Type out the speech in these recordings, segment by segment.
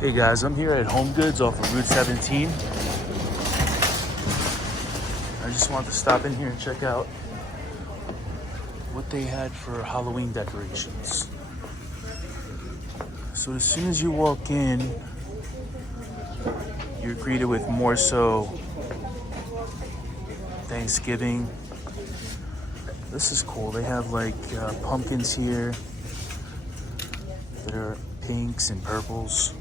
Hey guys, I'm here at Home Goods off of Route 17. I just wanted to stop in here and check out what they had for Halloween decorations. So as soon as you walk in, you're greeted with more so Thanksgiving. This is cool. They have like pumpkins here that are pinks and purples.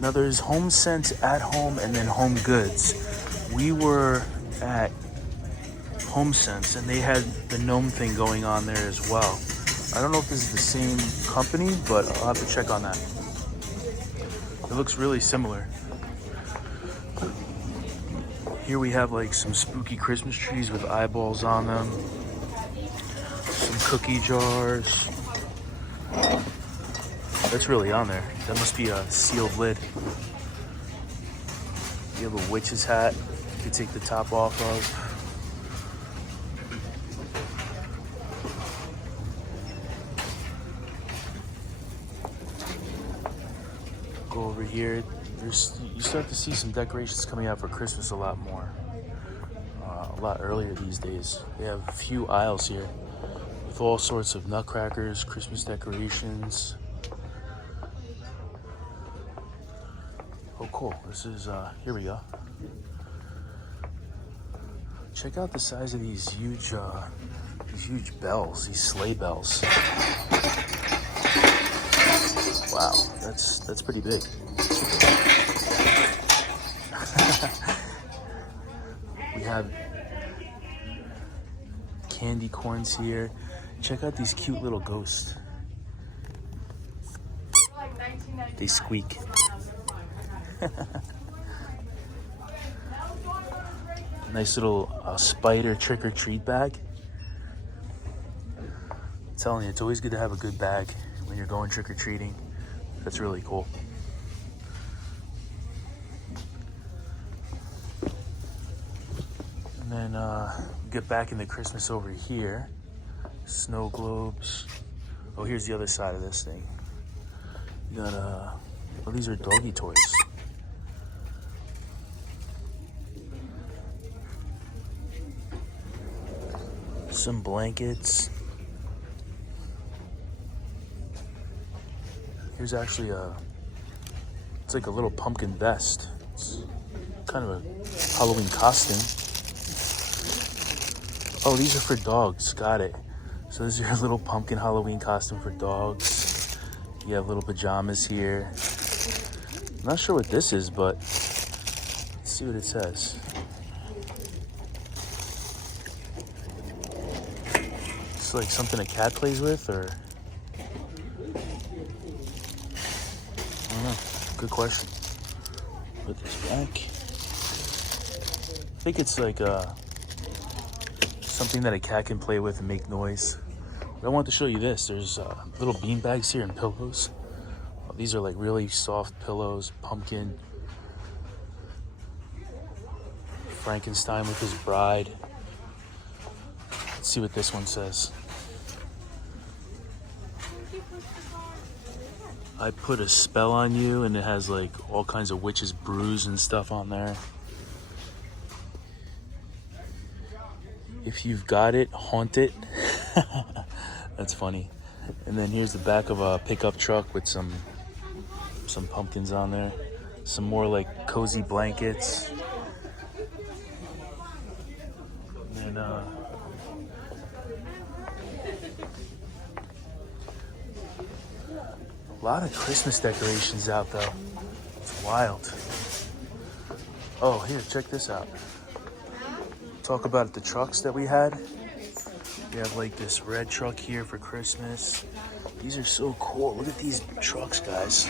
Now there's Home Sense at Home and then Home Goods. We were at Home Sense and they had the gnome thing going on there as well. I don't know if this is the same company, but I'll have to check on that. It looks really similar. Here we have like some spooky Christmas trees with eyeballs on them. Some cookie jars. That's really on there. That must be a sealed lid. You have a witch's hat you can take the top off of. Go over here. You start to see some decorations coming out for Christmas a lot more. A lot earlier these days. They have a few aisles here with all sorts of nutcrackers, Christmas decorations. Oh, cool. This is, here we go. Check out the size of these huge bells, these sleigh bells. Wow, that's pretty big. We have candy corns here. Check out these cute little ghosts. They squeak. Nice little spider trick-or-treat bag. I'm telling you, it's always good to have a good bag when you're going trick-or-treating. That's really cool. And then get back into Christmas over here. Snow globes. Oh, here's the other side of this thing. You got oh, these are doggy toys. Some blankets. Here's actually it's like a little pumpkin vest. It's kind of a Halloween costume. Oh, these are for dogs. Got it. So this is your little pumpkin Halloween costume for dogs. You have little pajamas here. I'm not sure what this is, but let's see what it says. It's like something a cat plays with, or I don't know. Good question. Put this back. I think it's like something that a cat can play with and make noise. But I wanted to show you this. There's little bean bags here and pillows. These are like really soft pillows, pumpkin. Frankenstein with his bride. Let's see what this one says. I put a spell on you, and it has like all kinds of witches' brews and stuff on there. If you've got it, haunt it. That's funny. And then here's the back of a pickup truck with some pumpkins on there. Some more like cozy blankets. And a lot of Christmas decorations out though. It's wild. Oh, here, check this out. Talk about the trucks that we had. We have like this red truck here for Christmas. These are so cool. Look at these trucks, guys.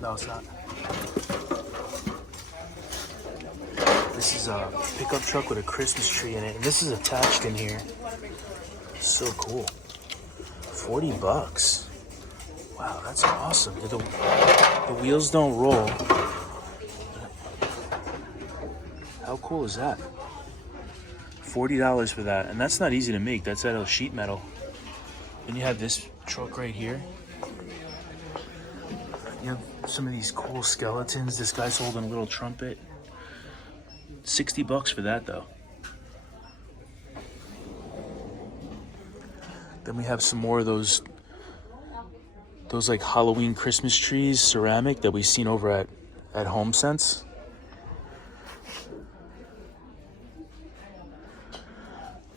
No, it's not. This is a pickup truck with a Christmas tree in it. And this is attached in here. So cool. $40. Wow, that's awesome. The wheels don't roll. How cool is that? $40 for that, and that's not easy to make. That's out of sheet metal. Then you have this truck right here. You have some of these cool skeletons. This guy's holding a little trumpet. $60 for that though. Then we have some more of those like Halloween Christmas trees, ceramic, that we've seen over at HomeSense.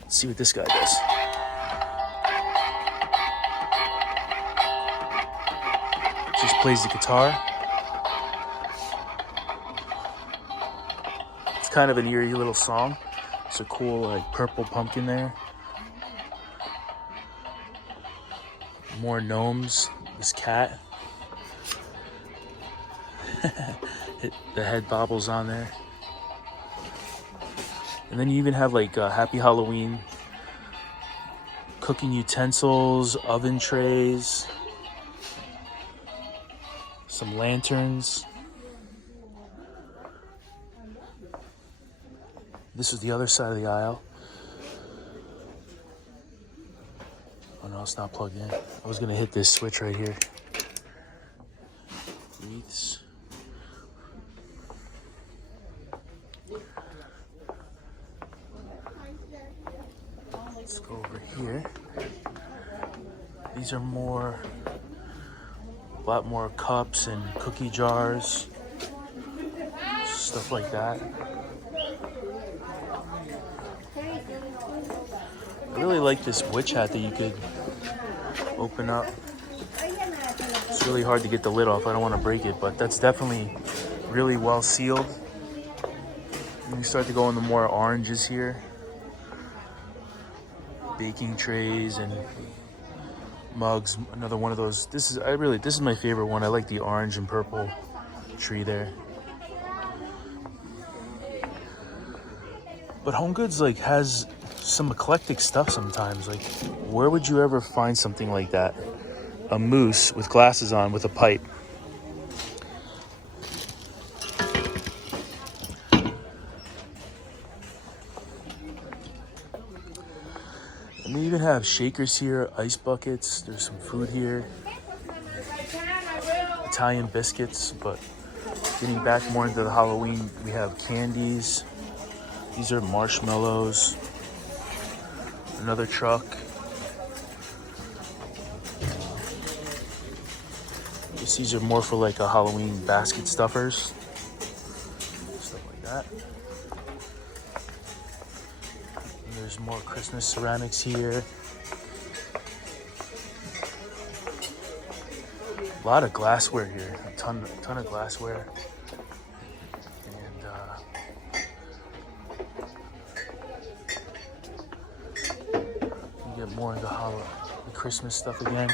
Let's see what this guy does. Just plays the guitar. It's kind of an eerie little song. It's a cool like purple pumpkin there. More gnomes. This cat. The head bobbles on there. And then you even have like Happy Halloween cooking utensils, oven trays, some lanterns. This is the other side of the aisle. Oh no, it's not plugged in. I was gonna hit this switch right here. Wreaths. Let's go over here. These are a lot more cups and cookie jars, stuff like that. I really like this witch hat that you could open up. It's really hard to get the lid off. I don't want to break it, but that's definitely really well sealed. And you start to go into more oranges here. Baking trays and mugs. Another one of those. This is my favorite one. I like the orange and purple tree there. But HomeGoods like has some eclectic stuff sometimes. Like, where would you ever find something like that? A moose with glasses on with a pipe. And we even have shakers here, ice buckets. There's some food here. Italian biscuits, but getting back more into the Halloween, we have candies. These are marshmallows. Another truck. These are more for like a Halloween basket stuffers. Stuff like that. And there's more Christmas ceramics here. A lot of glassware here. A ton of glassware. Get more into the Christmas stuff again.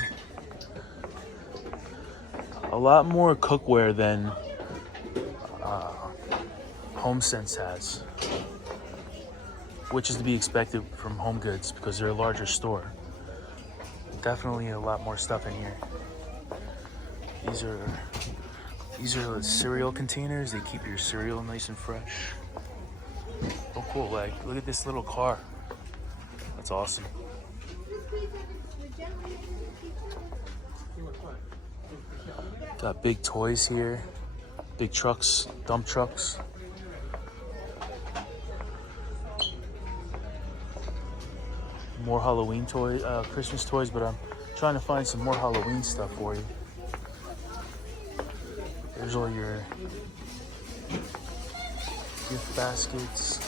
A lot more cookware than HomeSense has, which is to be expected from HomeGoods because they're a larger store. Definitely a lot more stuff in here. These are cereal containers. They keep your cereal nice and fresh. Oh, cool! Like, look at this little car. That's awesome. Got big toys here, big trucks, dump trucks. More Halloween toys, Christmas toys, but I'm trying to find some more Halloween stuff for you. There's all your gift baskets.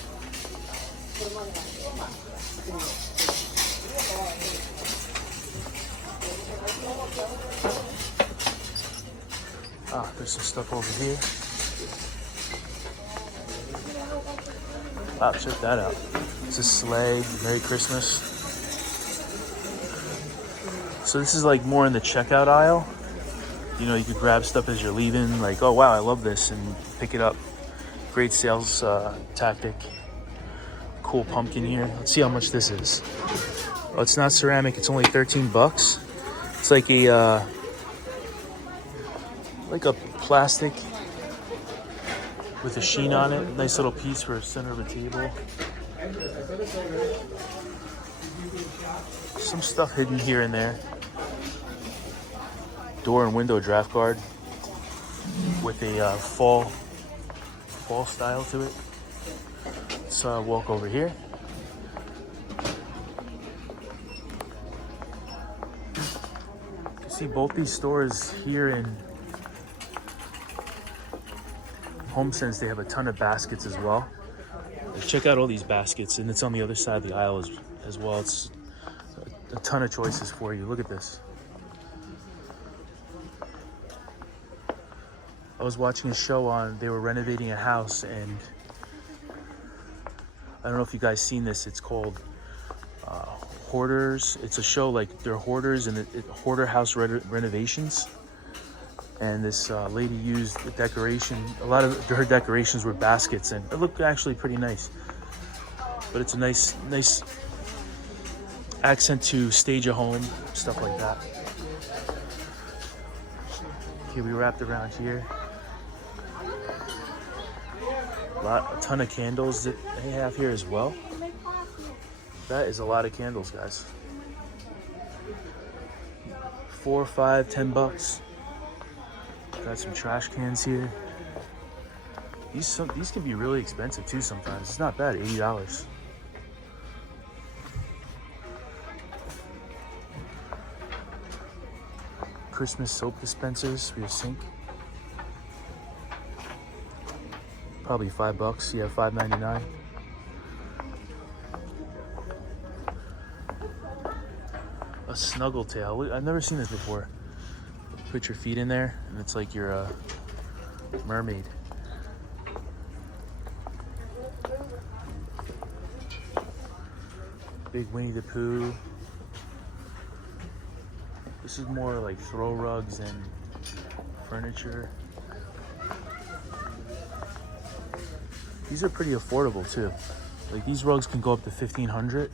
There's some stuff over here. Check that out. It's a sleigh. Merry Christmas. So this is like more in the checkout aisle. You know, you could grab stuff as you're leaving. Like, oh wow, I love this, and pick it up. Great sales tactic. Cool pumpkin here. Let's see how much this is. Oh, it's not ceramic. It's only $13. It's like a plastic with a sheen on it. Nice little piece for center of a table. Some stuff hidden here and there. Door and window draft guard with a fall style to it. Let's walk over here. You can see both these stores here in HomeSense. They have a ton of baskets as well. Check out all these baskets, and it's on the other side of the aisle as well. It's a ton of choices for you. Look at this. I was watching a show on, they were renovating a house, and I don't know if you guys seen this. It's called Hoarders. It's a show like they're hoarders and hoarder house renovations. And this lady used a decoration. A lot of her decorations were baskets, and it looked actually pretty nice. But it's a nice accent to stage a home, stuff like that. Okay, we wrapped around here. A ton of candles that they have here as well. That is a lot of candles, guys. $4, $5, $10. Got some trash cans here. These can be really expensive too sometimes. It's not bad, $80. Christmas soap dispensers for your sink. Probably $5. Yeah, $5.99. A snuggle tail. I've never seen this before. Put your feet in there, and it's like you're a mermaid. Big Winnie the Pooh. This is more like throw rugs and furniture. These are pretty affordable too. Like these rugs can go up to $1,500.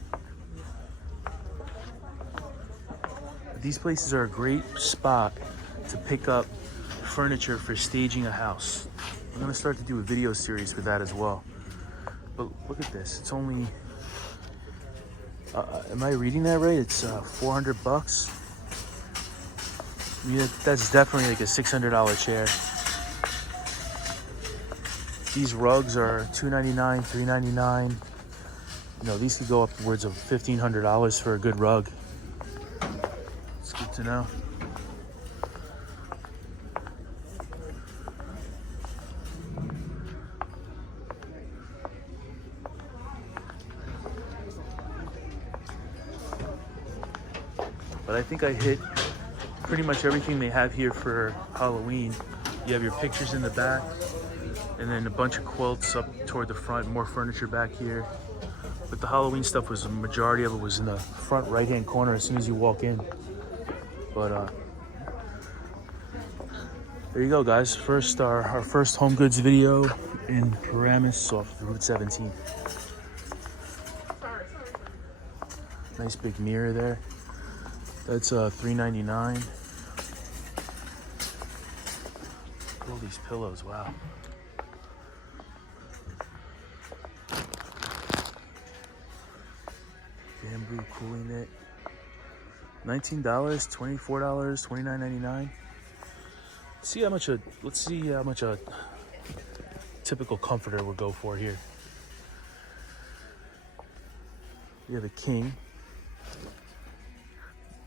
These places are a great spot to pick up furniture for staging a house. I'm gonna start to do a video series for that as well. But look at this, it's only, am I reading that right? It's $400. Yeah, that's definitely like a $600 chair. These rugs are $2.99, $3.99. You know, these could go upwards of $1,500 for a good rug. It's good to know. But I think I hit pretty much everything they have here for Halloween. You have your pictures in the back, and then a bunch of quilts up toward the front, more furniture back here. But the Halloween stuff was, the majority of it was in the front right-hand corner as soon as you walk in. But there you go, guys. First, our first home goods video in Paramus off Route 17. Nice big mirror there. That's $3.99. All these pillows, wow. Bamboo cooling knit. $19, $24, $29.99. Let's see how much a typical comforter would go for here. We have a king.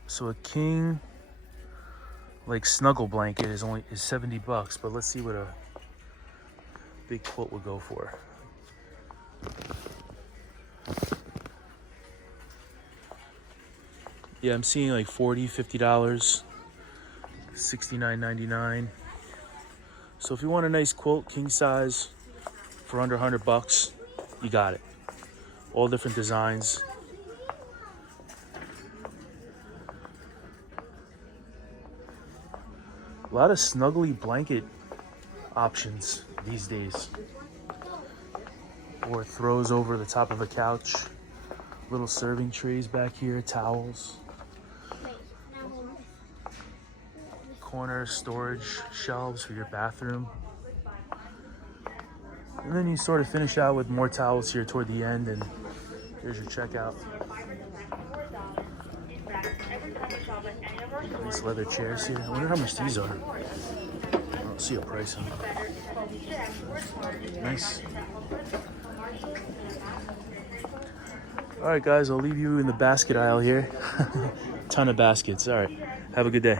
So a king like snuggle blanket is $70, but let's see what a big quilt would go for. Yeah, I'm seeing like $40, $50, $69.99. So if you want a nice quilt, king size, for under $100, you got it. All different designs. A lot of snuggly blanket options these days. Or throws over the top of a couch. Little serving trays back here, towels. Corner storage shelves for your bathroom. And then you sort of finish out with more towels here toward the end, and here's your checkout. Nice leather chairs here. I wonder how much these are. I don't see a price on them. Nice. All right, guys, I'll leave you in the basket aisle here. Ton of baskets. All right, have a good day.